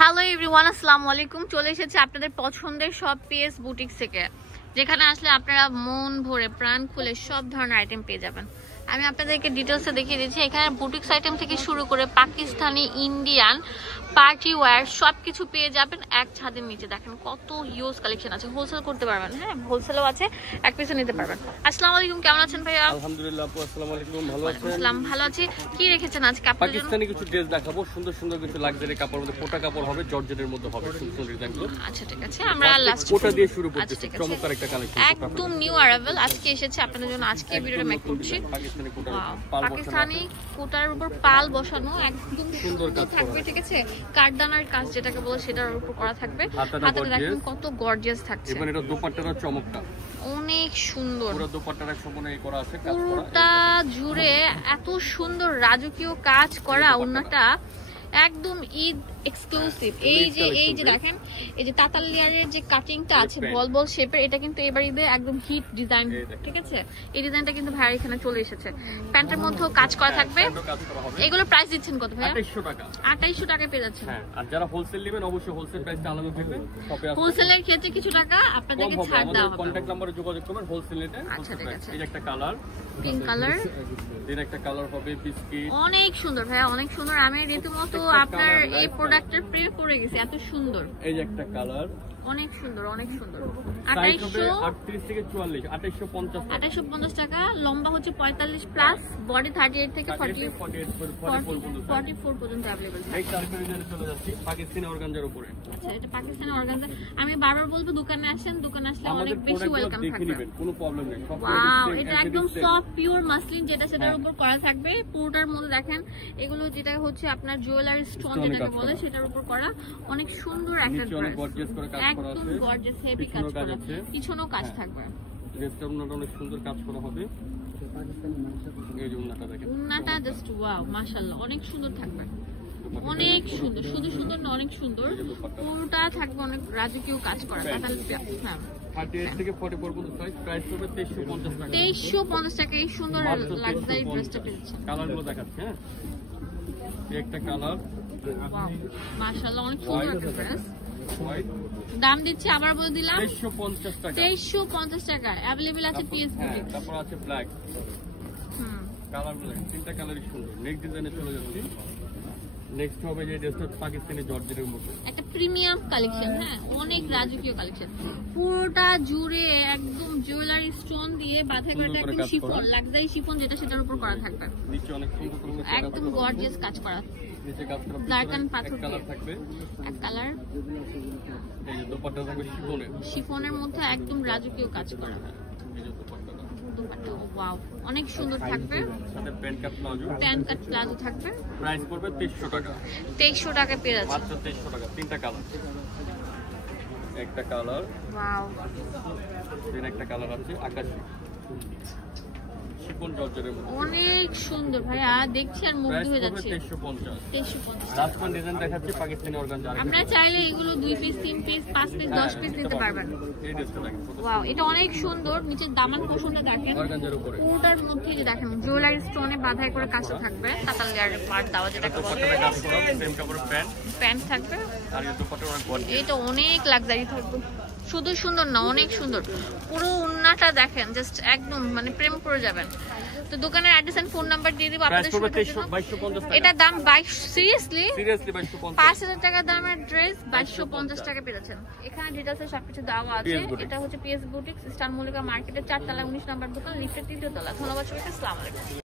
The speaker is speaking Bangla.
হ্যালো এভরিওয়ান, আসসালামু আলাইকুম। চলে এসেছে আপনাদের পছন্দের সব পিএস বুটিক্স থেকে, যেখানে আসলে আপনারা মন ভরে প্রাণ খুলে সব ধরনের আইটেম পেয়ে যাবেন। আমি আপনাদেরকে ডিটেলসে দেখিয়ে দিচ্ছি। এখানে বুটিক্স আইটেম থেকে শুরু করে পাকিস্তানি, ইন্ডিয়ান, পার্টি ওয়্যার সবকিছু পেয়ে যাবেন এক ছাদের নিচে। দেখেন কত হিউজ কালেকশন আছে, হোলসেল করতে পারবেন। হ্যাঁ, হোলসেলও আছে, এক পিসে নিতে পারবেন। আসসালামু আলাইকুম, কেমন আছেন ভাইয়া? আলহামদুলিল্লাহ আপু, আসসালামু আলাইকুম। ভালো আছেন? আসসালাম, ভালো আছি। কি রেখেছেন আজকে আপনাদের জন্য? পাকিস্তানি কিছু ড্রেস দেখাবো, সুন্দর সুন্দর কিছু লাক্সারি কাপড়ের মধ্যে, কোটা কাপড় হবে, জর্জেটের মধ্যে হবে, সুন্দর ডিজাইনগুলো। আচ্ছা ঠিক আছে, আমরা লাস্ট কোটা দিয়ে শুরু করতেছি। চমৎকার একটা কালেকশন, একদম নিউ অ্যারাইভেল আজকে এসেছে আপনাদের জন্য। আজকে এই ভিডিওটা মেক করছি। পাকিস্তানি কোটা, পাকিস্তানি কোটার উপর পাল বসানো, একদম সুন্দর থাকবে। ঠিক আছে, কাঠদানার কাজ যেটাকে বলে সেটার উপর করা থাকবে। হাতে দেখুন কত গর্জিয়াস থাকছে। এবং এটা দোপাট্টাটা চমৎকার, অনেক সুন্দর। পুরো দোপাট্টাটা সম্পূর্ণ এই করা আছে, কাজ করা। পুরোটা জুড়ে এত সুন্দর রাজকীয় কাজ করা, ওন্নাটা একদম ঈদ এক্সক্লুসিভ। এই যে দেখেন, এই যে তাতাল লেয়ারের যে কাটিংটা আছে বল বল শেপের, এটা কিন্তু এবার ঈদে একদম হিট ডিজাইন। ঠিক আছে, এই ডিজাইনটা কিন্তু ভাইয়া এখানে চলে এসেছে। প্যান্টের মধ্যেও কাজ করা থাকবে। এগুলো প্রাইস দিচ্ছেন কত ভাইয়া? 2800 টাকা। 2800 টাকায় পেয়ে যাচ্ছেন। হ্যাঁ, আর যারা হোলসেল নেবেন অবশ্যই হোলসেল প্রাইসটা আলাদা থাকবে। হোলসেলের ক্ষেত্রে কিছু টাকা আপনাদেরকে ছাড় দেওয়া হবে। কন্টাক্ট নম্বরে যোগাযোগ করবেন হোলসেল নিতে। আচ্ছা ঠিক আছে। এই যে একটা কালার, পিঙ্ক কালার, এর একটা কালার হবে বিস্কিট। অনেক সুন্দর ভাইয়া, অনেক সুন্দর। আমি রীতিমতো আপনার এই প্রোডাক্টের প্রেমে পড়ে গেছি, এত সুন্দর। এই যে একটা কালার, অনেক সুন্দর, অনেক সুন্দর। 38 থেকে 44, 2850 টাকা। লম্বা হচ্ছে 45 প্লাস, বডি 38 থেকে 44 পর্যন্ত अवेलेबल আছে। এই কালারে চলে যাচ্ছি পাকিস্তানি অর্গানজার উপরে। আচ্ছা, এটা পাকিস্তানি অর্গানজা। আমি বারবার বলবো দোকানে আসেন, দোকানে আসলে অনেক বেশি ওয়েলকাম থাকবে। কোনো প্রবলেম নেই, সব ওয়াও, এটা একদম সফট পিওর মাসলিন, যেটা সেটার উপর করা থাকবে। পুরোটার মধ্যে দেখেন এগুলো যেটা হচ্ছে আপনার জুয়েলারি স্টোন যেটাকে বলে, সেটার উপর করা অনেক সুন্দর একটা ড্রেস। একদম গর্জিয়াস হেভি কাজ করা, পিছনেও কাজ থাকবে। ড্রেসটার উন্নাটা অনেক সুন্দর কাজ করা হবে। এই যে উন্নাটা দেখেন, উন্নাটা জাস্ট ওয়াও, মাশাআল্লাহ, অনেক সুন্দর থাকবে। অনেক সুন্দর, শুধু সুন্দর না, অনেক সুন্দর। পুরোটা থাকবে অনেক রাজকীয় কাজ করা। হ্যাঁ, 38 থেকে 44 পর্যন্ত প্রাইস হবে 2350 টাকা। 2350 টাকা এই সুন্দর লাক্সারি ড্রেসটা পেয়েছেন। কালারগুলো দেখাচ্ছি। হ্যাঁ, এই একটা কালার, ওয়াও, মাশাআল্লাহ, অনেক সুন্দর একটা ড্রেস। দাম দিচ্ছি, আবার বলে দিলাম 2350 টাকা। 2350 টাকা अवेलेबल আছে পিএস বুটিক্স। তারপর আছে ব্ল্যাক। কালারগুলো তিনটা কালারই সুন্দর। নেক্সট ডিজাইনে চলে যাচ্ছি। নেক্সট হবে যে ড্রেসটা পাকিস্তানি জর্জেটের মধ্যে, একটা প্রিমিয়াম কালেকশন। হ্যাঁ, অনেক রাজকীয় কালেকশন। পুরোটা জুড়ে একদম জুয়েলারি স্টোন দিয়ে বাঁধাই করে, একদম শিফন, লাক্সারি শিফন যেটা সেটার উপর করা থাকবে। নিচে অনেক সুন্দর করে একদম গর্জিয়াস কাজ করা। নিচে কাজ করা ব্ল্যাক এন্ড পাথর কালার থাকবে, এক কালার। এই যে দোপাট্টা থাকবে শিফনের, শিফনের মধ্যে একদম রাজকীয় কাজ করা। এই যে দোপাট্টাটা, দোপাট্টা ওয়াও, অনেক সুন্দর থাকবে। সাথে প্যান্ট কাট প্লাজো থাকবে। প্রাইস পড়বে 2300 টাকা। 2300 টাকা পেয়ে যাচ্ছে, মাত্র 2300 টাকা। তিনটা কালার, একটা কালার ওয়াও, এর একটা কালার আছে আকাশী শিফন জর্জেটের মধ্যে, অনেক সুন্দর ভাইয়া, দেখছি আর মুগ্ধ হয়ে যাচ্ছে। 2350। লাস্ট ওয়ান ডিজাইন দেখাচ্ছি পাকিস্তানি অর্গানজা। আমরা চাইলে এগুলো 2 পিস, 3 পিস, 5 পিস, 10 পিস নিতে পারবেন। এই ড্রেসটা দেখেন, ওয়াও, এটা অনেক সুন্দর। নিচের দামান পোর্শনটা দেখেন, অর্গানজার উপরে পুরোটার মধ্যে যে দেখেন জুয়েলারি স্টোনে বাঁধাই করে কাজটা থাকবে। তাতাল লেয়ারের পার্ট দেওয়া যেটাকে বলে, দোপাট্টাটা কাজ করা, সেম কাপড়ের প্যান্ট থাকবে। আর এই দোপাট্টা অনেক বড়, এটা অনেক লাক্সারি থাকবে। শুধু সুন্দর না, অনেক সুন্দর। পুরো উন্নাটা দেখেন, জাস্ট একদম মানে প্রেম পড়ে যাবেন। তো দোকানের অ্যাড্রেস এন্ড ফোন নাম্বার দিয়ে দিব আপনাদের সুবিধার জন্য। 2250 টাকা। এটা দাম 22, সিরিয়াসলি 2250। 5000 টাকা দামের ড্রেস 2250 টাকা পেয়ে যাচ্ছেন। এখানে ডিটেইলসে সবকিছু দেওয়া আছে। এটা হচ্ছে পিএস বুটিক্স, স্টার মল্লিকা মার্কেটের 4 তলা 19 নম্বর দোকান, লিফটের 3য় তলা। ধন্যবাদ সবাইকে, আসসালামু আলাইকুম।